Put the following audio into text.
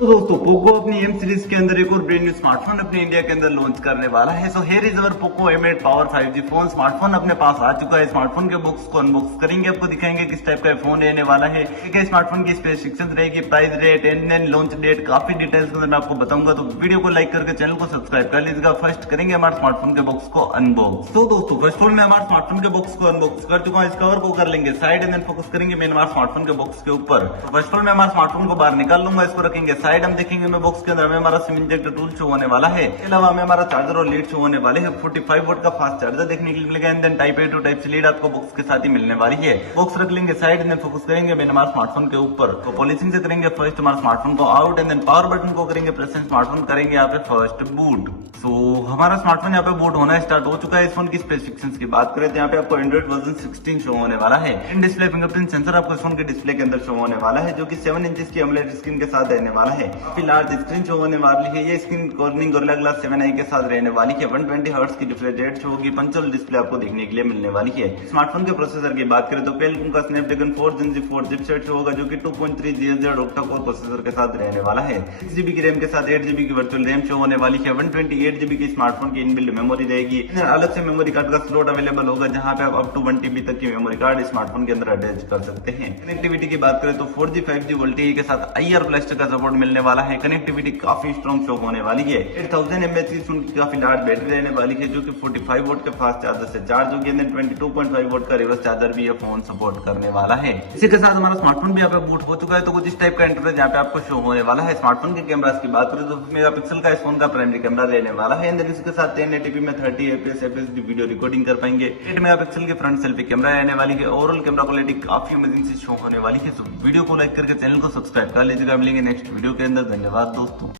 तो दोस्तों पोको अपनी एम सीरीज के अंदर एक और ब्रांड न्यू स्मार्टफोन अपने इंडिया के अंदर लॉन्च करने वाला है। So here is our Poco M8 power 5G phone. Smartphone अपने पास आ चुका है। स्मार्टफोन के बॉक्स को अनबॉक्स करेंगे, आपको दिखाएंगे किस टाइप का फोन रहने वाला है, क्या स्मार्टफोन की स्पेसिफिकेशंस रहेगी, price rate and launch date, काफी डिटेल्स के अंदर मैं आपको बताऊंगा। तो वीडियो को लाइक करके चैनल को सब्सक्राइब कर लीजिएगा। फर्स्ट करेंगे हमारे स्मार्टफोन के बॉक्स को अनबॉक्स। तो दोस्तों फर्स्ट ऑफ ऑल मैं हमारे स्मार्टफोन के बॉक्स को अनबॉक्स कर चुका हूँ। इस कवर को कर लेंगे साइड एंड देन फोकस करेंगे मेन हमारे स्मार्टफोन के बॉक्स के ऊपर। फर्स्ट ऑफ ऑल मैं हमारे स्मार्टफोन को बाहर निकाल लूंगा, इसको रखेंगे साइड। हम देखेंगे मैं बॉक्स के अंदर हमें हमारा सिम इंजेक्टर टूल शो होने वाला है। इसके अलावा हमें हमारा चार्जर और लीड शो होने वाले हैं। 45 वोल्ट का फास्ट चार्जर देखने के लिए मिलेगा and then type A to type C lead आपको बॉक्स के साथ ही मिलने वाली है। बॉक्स रख लेंगे साइड एंड देन फोकस करेंगे मेन हमारे स्मार्टफोन के ऊपर। तो पॉलिशिंग से करेंगे फर्स्ट हमारे स्मार्टफोन को out and then power button को करेंगे प्रेस एंड स्मार्टफोन करेंगे यहाँ पे फर्स्ट बूट। सो हमारा स्मार्टफोन यहाँ पे बूट होना स्टार्ट हो चुका है। इस फोन की स्पेसिफिकेशंस की बात करें तो यहाँ पे आपको एंड्रॉइड वर्जन 16 शो होने वाला है। इन डिस्प्ले फिंगरप्रिंट सेंसर आपको इस फोन के डिस्प्ले के अंदर शो होने वाला है, जो कि 7 इंच की एमोलेड स्क्रीन के साथ रहने वाला है। काफी लार्ज स्क्रीन शो होने वाली है। ये screen cornering gorilla glass 7i के साथ रहने वाली है। 120 हर्ट्ज की रिफ्रेश रेट शो होगी। पंचोल डिस्प्ले आपको देखने के लिए मिलने वाली है। स्मार्टफोन के प्रोसेसर की बात करें तो क्वालकॉम का Snapdragon 4 Gen Z 4 chipset show होगा, जो कि 2.3 GHz ऑक्टा कोर प्रोसेसर के साथ रहने वाला है। 6GB की रैम के साथ 8GB की वर्चुअल रैम शो होने वाली है। 128GB की स्मार्टफोन की इनबिल्ट मेमोरी रहेगी। अलग से मेमोरी कार्ड का स्लॉट अवेलेबल होगा, जहां पे आप अप टू 1TB तक की मेमोरी कार्ड स्मार्टफोन के अंदर अटैच कर सकते हैं। कनेक्टिविटी की बात करें तो 4G 5G वोल्टेज के साथ IR प्लस का सपोर्ट मिलने वाला है। कनेक्टिविटी काफी स्ट्रॉन्ग शो होने वाली है। 8000 mAh की काफी लार्ज बैटरी रहने वाली है, जो कि 45 वोल्ट के फास्ट चार्जर से चार्ज होगी। 22.5 वोल्ट का रिवर्स चार्जर भी ये फोन सपोर्ट करने वाला है। इसी के साथ हमारा स्मार्टफोन भी यहाँ पे बूट हो चुका है। तो कुछ इस टाइप का इंटरफेस यहाँ पे आपको शो होने वाला है। स्मार्टफोन के कैमरा की बात करें तो मेगापिक्सल का इस फोन का प्राइमरी कैमरा रहने वाला है। इसके साथ 1080p में 30 fps FHD वीडियो रिकॉर्डिंग कर पाएंगे। 8 मेगापिक्सल की फ्रंट सेल्फी कैमरा रहने वाली है। ओवरऑल कैमरा क्वालिटी काफी अमेजिंग से शो होने वाली है। तो वीडियो को लाइक करके चैनल को सब्सक्राइब कर लीजिएगा। मिलेंगे नेक्स्ट वीडियो के अंदर। धन्यवाद दोस्तों।